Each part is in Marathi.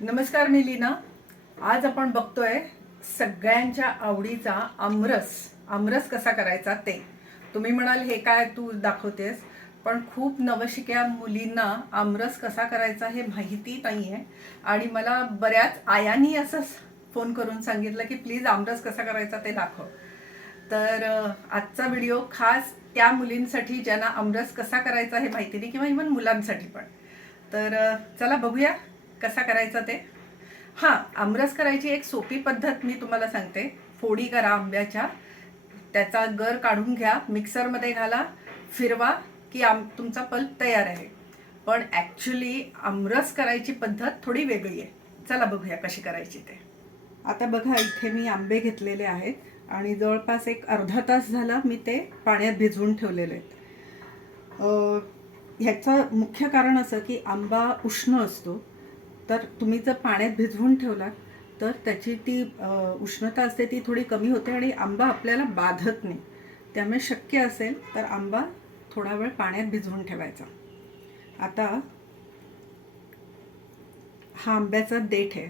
नमस्कार मी लीना. आज आपण बघतोय सगळ्यांच्या आवडीचा आमरस. आमरस कसा करायचा ते. तुम्ही म्हणाल हे काय तू दाखवतेस? पण खूप नवशिक्या मुलींना आमरस कसा करायचा हे माहिती नाही आहे आणि मला बऱ्याच आयांनी असं फोन करून सांगितलं की प्लीज आमरस कसा करायचा ते दाखव. तर आजचा व्हिडिओ खास त्या मुलींसाठी ज्यांना आमरस कसा करायचा हे माहिती नाही किंवा इव्हन मुलांसाठी पण. तर चला बघूया. कसा करायचा ते? हां आमरस करायची एक सोपी पद्धत मी तुम्हाला सांगते. फोडी करा आंब्याच्या. त्याचा गर काढून घ्या मिक्सरमध्ये घाला फिरवा की आम तुमचा पल्प तयार आहे. पण ॲक्च्युली आमरस करायची पद्धत थोडी वेगळी आहे. चला बघूया कशी करायची ते. आता बघा इथे मी आंबे घेतलेले आहेत आणि जवळपास एक अर्धा तास झाला मी ते पाण्यात भिजवून ठेवलेले आहेत. ह्याचं मुख्य कारण असं की आंबा उष्ण असतो. तर तुम्ही जर पाण्यात भिजवून ठेवला तर त्याची ती उष्णता असते ती थोडी कमी होते आणि आंबा आपल्याला बाधत नाही. त्यामुळे शक्य असेल तर आंबा थोडा वेळ पाण्यात भिजवून ठेवायचा. आता हा आंब्याचा देठ आहे.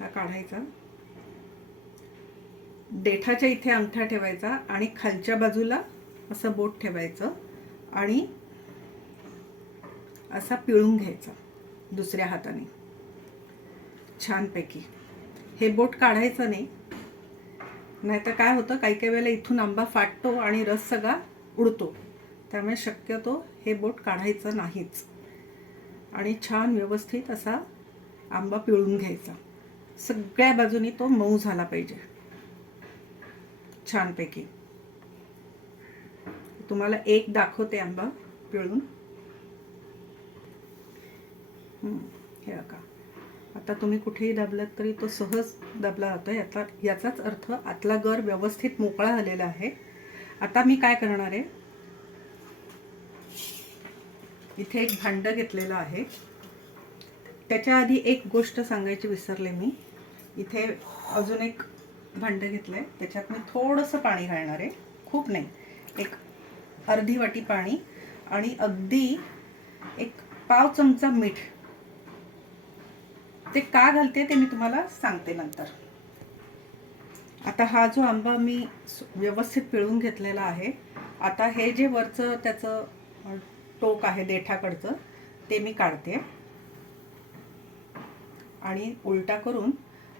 हा काढायचा. देठाच्या इथे अंगठा ठेवायचा आणि खालच्या बाजूला असं बोट ठेवायचं आणि असा पिळून घ्यायचा दुसऱ्या हाताने. छानपैकी. हे बोट काढायचं नाही. नाहीतर काय होतं काही काही वेळेला इथून आंबा फाटतो आणि रस सगळा उडतो. त्यामुळे शक्यतो हे बोट काढायचं नाहीच. आणि छान व्यवस्थित असा आंबा पिळून घ्यायचा. सगळ्या बाजूनी तो मऊ झाला पाहिजे. छानपैकी. तुम्हाला एक दाखवते आंबा पिळून. हे का आता तुम्ही कुठेही दाबलात तरी तो सहज दाबला जातो. याचा याचाच अर्थ आतला गर व्यवस्थित मोकळा झालेला आहे. आता मी काय करणार आहे? इथे एक भांडं घेतलेलं आहे. त्याच्या आधी एक गोष्ट सांगायची विसरले मी. इथे अजून एक भांडं घेतलं आहे त्याच्यात मी थोडंसं पाणी घालणार आहे. खूप नाही. एक अर्धी वाटी पाणी आणि अगदी एक पाव चमचा मीठ ते का घालते ते मी तुम्हाला सांगते नंतर. आता हा जो आंबा मी व्यवस्थित पिळून घेतलेला आहे आता हे जे वरचं त्याचं टोक आहे देठाकडचं ते मी काढते. आणि उलटा करून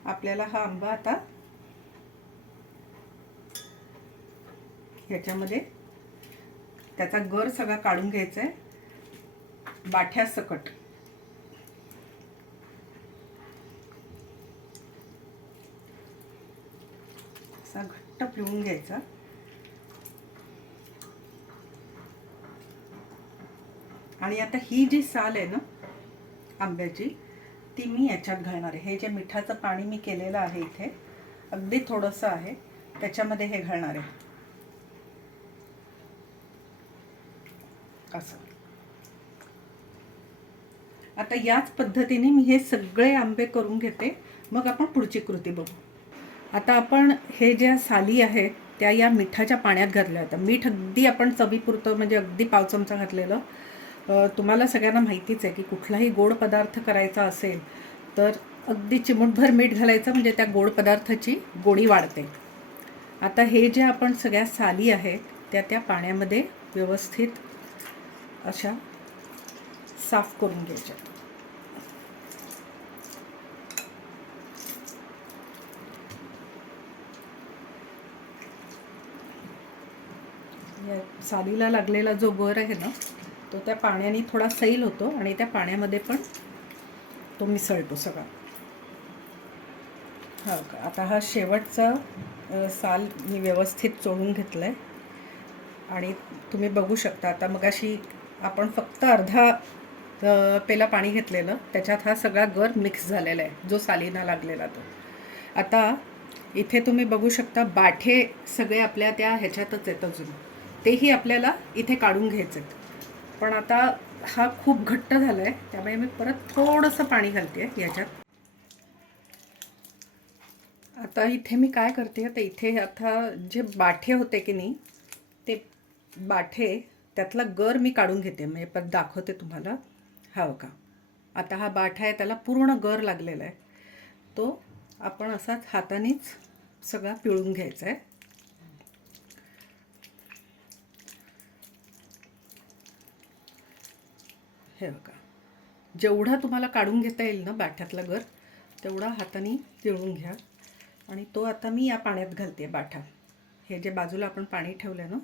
आपल्याला हा आंबा आता ह्याच्यामध्ये त्याचा गर सगळा काढून घ्यायचा आहे बाठ्या सकट असा घट्ट पिळून घ्यायचा. आणि आता ही जी साल आहे ना आंब्याची ती मी याच्यात घालणार आहे. हे जे मिठाचं पाणी मी केलेलं आहे इथे अगदी थोडंसं आहे त्याच्यामध्ये हे घालणार आहे. असं. आता याच पद्धतीने मी हे सगळे आंबे करून घेते. मग आपण पुढची कृती बघू. आता आपण हे ज्या साली आहेत त्या या मिठाच्या पाण्यात घातल्या होत्या. मीठ अगदी आपण चवीपुरतं म्हणजे अगदी पाव चमचा घातलेलं. तुम्हाला सगळ्यांना माहितीच आहे की कुठलाही गोड पदार्थ करायचा असेल तर अगदी चिमूटभर मीठ घालायचं म्हणजे त्या गोड पदार्थाची गोडी वाढते. आता हे जे आपण सगळ्या साली आहेत त्या त्या पाण्यामध्ये व्यवस्थित अशा साफ करून घ्यायच्या या सालीला लागलेला जो गर आहे ना तो त्या पाण्याने थोडा सैल होतो आणि त्या पाण्यामध्ये पण तो मिसळतो सगळा. हा का आता हा शेवटचा साल मी व्यवस्थित चोळून घेतला आहे आणि तुम्ही बघू शकता आता मगाशी आपण फक्त अर्धा पेला पाणी घेतलेलं त्याच्यात हा सगळा गर मिक्स झालेला आहे जो सालीना लागलेला तो. आता इथे तुम्ही बघू शकता बाठे सगळे आपल्या त्या ह्याच्यातच आहेत अजून. तेही आपल्याला इथे काढून घ्यायचे पण आता हा खूप घट्ट झाला आहे त्यामुळे मी परत थोडंसं पाणी घालते याच्यात. आता इथे मी काय करते तर इथे आता जे बाठे होते की नाही ते बाठे त्यातला गर मी काढून घेते. म्हणजे पण दाखवते तुम्हाला. हवं का आता हा बाठा आहे त्याला पूर्ण गर लागलेला आहे. तो आपण असाच हातानेच सगळा पिळून घ्यायचा आहे. हे बघा. जेवढा तुम्हाला काढून घेता येईल ना बाठ्यातला गर तेवढा हाताने पिळून घ्या. आणि तो आता मी या पाण्यात घालते बाठा. हे जे बाजूला आपण पाणी ठेवलं आहे ना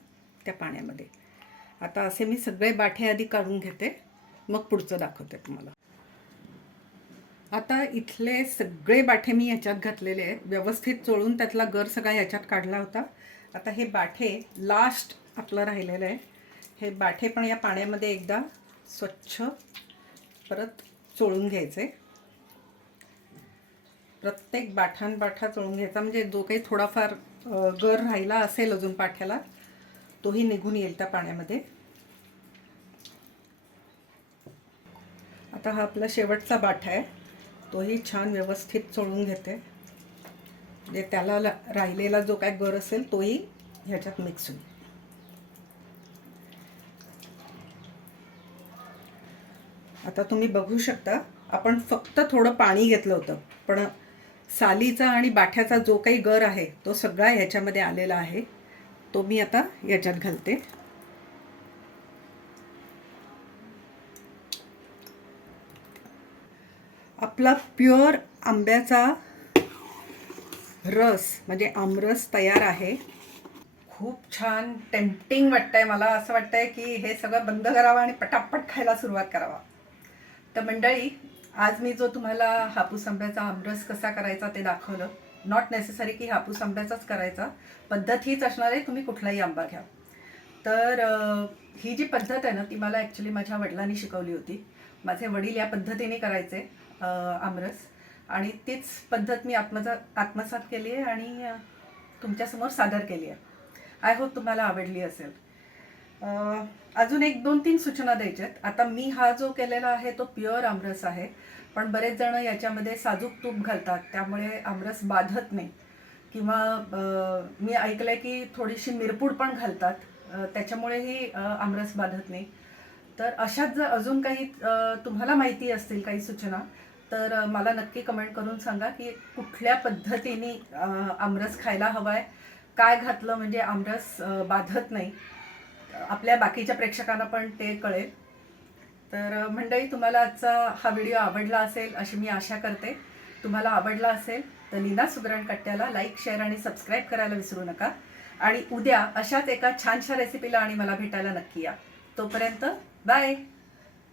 त्या पाण्यामध्ये. आता असे मी सगळे बाठे आधी काढून घेते. मग पुढचं दाखवते तुम्हाला. आता इथले सगळे बाठे मी ह्याच्यात घातलेले आहेत. व्यवस्थित चोळून त्यातला गर सगळा ह्याच्यात काढला होता. आता हे बाठे लास्ट आपलं राहिलेलं आहे. हे बाठे पण या पाण्यामध्ये एकदा स्वच्छ परत चोळून घ्यायचे. प्रत्येक बाठान बाठा चोळून घ्यायचा. म्हणजे जो काही थोडाफार गर राहिला असेल अजून पाठ्याला तोही निघून येईल त्या पाण्यामध्ये. आता हा आपला शेवटचा बाठा आहे. तोही छान व्यवस्थित चोळून घेते. म्हणजे त्याला राहिलेला जो काय गर असेल तोही ह्याच्यात मिक्स होईल. आता तुम्ही बघू शकता आपण फक्त थोडं पाणी घेतलं होतं पण सालीचा आणि बाठ्याचा जो काही गर आहे तो सगळा ह्याच्यामध्ये आलेला आहे. तो मी आता याच्यात घालते. आपला प्युअर आंब्याचा रस म्हणजे आमरस तयार आहे. खूप छान टेम्पटिंग वाटतंय मला. असं वाटतंय की हे सगळं बंद करावं आणि पटापट खायला सुरुवात करावा. तर मंडळी आज मी जो तुम्हाला हापूस आंब्याचा आमरस कसा करायचा ते दाखवलं. नॉट नेसेसरी की हापूस आंब्याचाच करायचा. पद्धत हीच असणार आहे तुम्ही कुठलाही आंबा घ्या. तर ही जी पद्धत आहे ना ती मला ॲक्च्युली माझ्या वडिलांनी शिकवली होती. माझे वडील या पद्धतीने करायचे आमरस. आणि तीच पद्धत मी आत्मजा आत्मसात केली आहे आणि तुमच्यासमोर सादर केली आहे. आय होप तुम्हाला आवडली असेल. अजून एक दोन तीन सूचना द्यायच्यात. आता मी हा जो केलेला आहे तो प्युअर आमरस आहे. पण बरेच जण याच्यामध्ये साजूक तूप घालतात. त्यामुळे आमरस बाधत नाही. किंवा मी ऐकलंय की थोडीशी मिरपूड पण घालतात. त्याच्यामुळेही आमरस बाधत नाही. तर अशाच जर अजून काही तुम्हाला माहिती असतील काही सूचना तर मला नक्की कमेंट करून सांगा की कुठल्या पद्धतीने आमरस खायला हवा आहे काय घातलं म्हणजे आमरस बाधत नाही? आपल्या बाकीच्या प्रेक्षकांना पण ते कळेल. तर मंडळी तुम्हाला आजचा हा व्हिडिओ आवडला असेल अशी मी आशा करते. तुम्हाला आवडला असेल तर नीना सुगरण कट्ट्याला लाईक शेअर आणि सबस्क्राईब करायला विसरू नका. आणि उद्या अशाच एका छानशा रेसिपीला आणि मला भेटायला नक्की या. तोपर्यंत बाय!